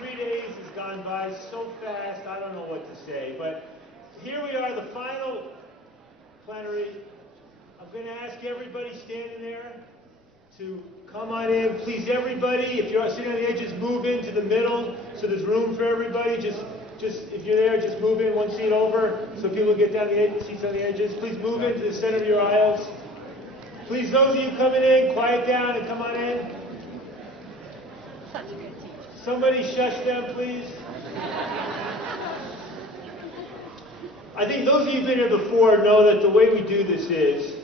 3 days has gone by so fast, I don't know what to say. But here we are, the final plenary. I'm going to ask everybody standing there to come on in. Please, everybody, if you're sitting on the edges, move into the middle so there's room for everybody. Just if you're there, just move in one seat over so people get down the seats on the edges. Please move into the center of your aisles. Please, those of you coming in, quiet down and come on in. Somebody shush them, please. I think those of you who've been here before know that the way we do this is,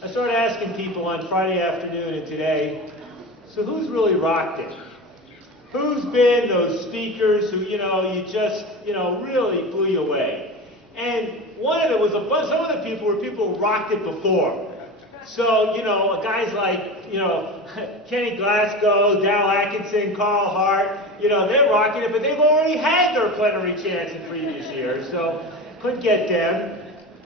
I started asking people on Friday afternoon and today, so who's really rocked it? Who's been those speakers who, you just, really blew you away? And one of them was some of the people were people who rocked it before. So, guys like, Kenny Glasgow, Dal Atkinson, Carl Hart, they're rocking it, but they've already had their plenary chance in previous years, so couldn't get them.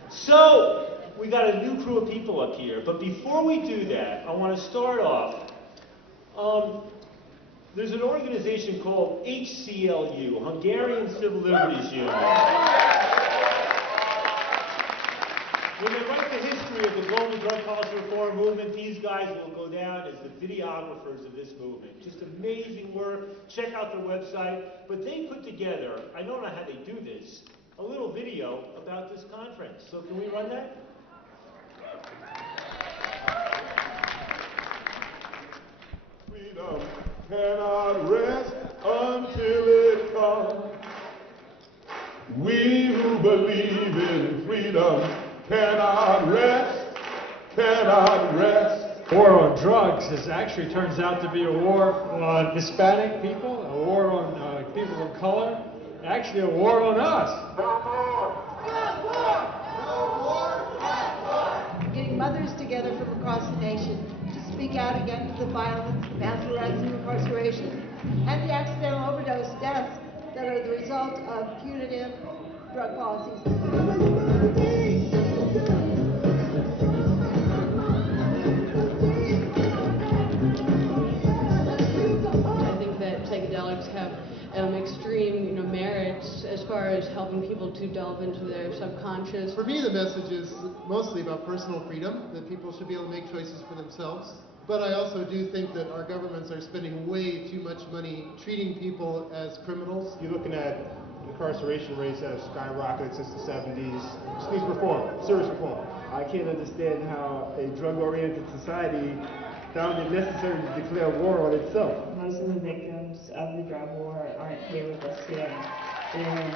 So, we got a new crew of people up here, but before we do that, I want to start off. There's an organization called HCLU, Hungarian Civil Liberties Union. When they write the history of the global drug policy reform movement, these guys will go down as the videographers of this movement. Just amazing work. Check out their website. But they put together, I don't know how they do this, a little video about this conference. So can we run that? Freedom cannot rest until it comes. We who believe in freedom cannot rest, cannot rest. War on drugs actually turns out to be a war on Hispanic people, a war on people of color, actually a war on us. No more! No war! No war! No war! Getting mothers together from across the nation to speak out against the violence, pathologizing incarceration, and the accidental overdose deaths that are the result of punitive drug policies. I think that psychedelics have extreme, merit as far as helping people to delve into their subconscious. For me, the message is mostly about personal freedom, that people should be able to make choices for themselves. But I also do think that our governments are spending way too much money treating people as criminals. You're looking at incarceration rates that have skyrocketed since the 70s. Just needs reform, serious reform. I can't understand how a drug-oriented society found it necessary to declare war on itself. Most of the victims of the drug war aren't here with us today. They're in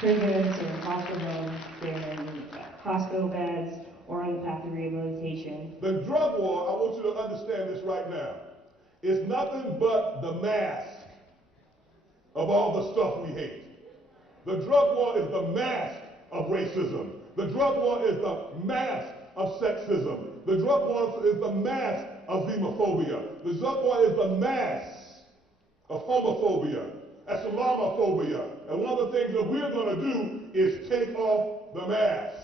prisons, they're in foster homes, they're in hospital beds, or on the path of rehabilitation. The drug war, I want you to understand this right now, is nothing but the mask of all the stuff we hate. The drug war is the mask of racism. The drug war is the mask of sexism. The drug war is the mask of xenophobia. The drug war is the mask of homophobia, Islamophobia. And one of the things that we're going to do is take off the mask.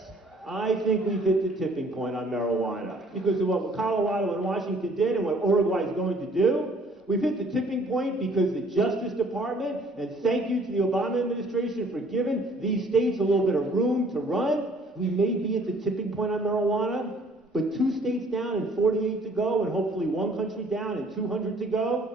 I think we've hit the tipping point on marijuana. Because of what Colorado and Washington did and what Uruguay is going to do, we've hit the tipping point because the Justice Department, and thank you to the Obama administration for giving these states a little bit of room to run. We may be at the tipping point on marijuana, but 2 states down and 48 to go, and hopefully 1 country down and 200 to go.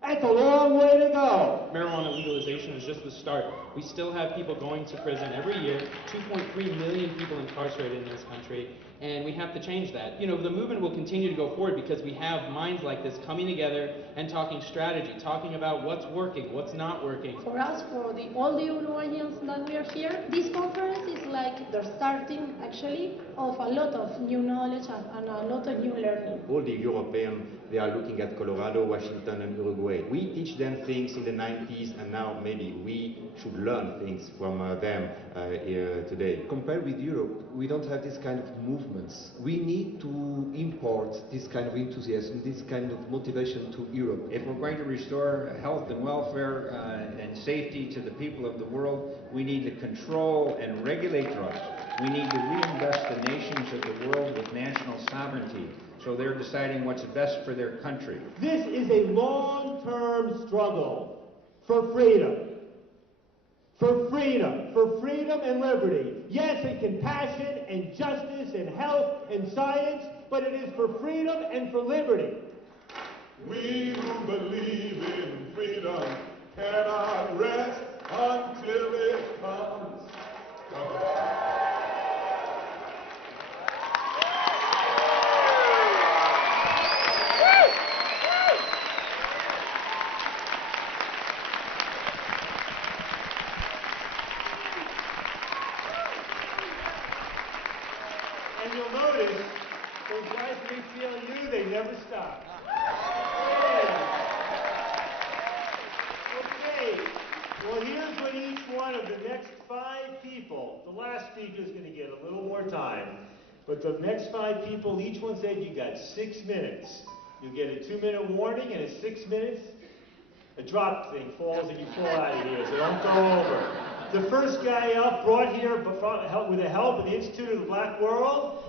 That's a long way to go. Marijuana legalization is just the start. We still have people going to prison every year, 2.3 million people incarcerated in this country, and we have to change that. The movement will continue to go forward because we have minds like this coming together and talking strategy, talking about what's working, what's not working. For us, for all the Uruguayans that we are here, this conference is like the starting, actually, of a lot of new knowledge and a lot of new learning. All the Europeans, they are looking at Colorado, Washington, and Uruguay. We teach them things in the 90s, and now maybe we should learn things from them here today. Compared with Europe, we don't have this kind of movements. We need to import this kind of enthusiasm, this kind of motivation to Europe. If we're going to restore health and welfare and safety to the people of the world, we need to control and regulate drugs. We need to reinvest the nations of the world with national sovereignty, so they're deciding what's best for their country. This is a long-term struggle for freedom. For freedom. For freedom and liberty. Yes, and compassion and justice and health and science, but it is for freedom and for liberty. We who believe in freedom cannot rest until it comes. And you'll notice, those guys may feel you, they never stop. Okay. Well, here's what each one of the next 5 people, the last speaker is going to get a little more time, but the next 5 people, each one said you got 6 minutes. You get a 2-minute warning, and at 6 minutes, a drop thing falls and you fall out of here, so don't go over. The first guy up, brought here with the help of the Institute of the Black World,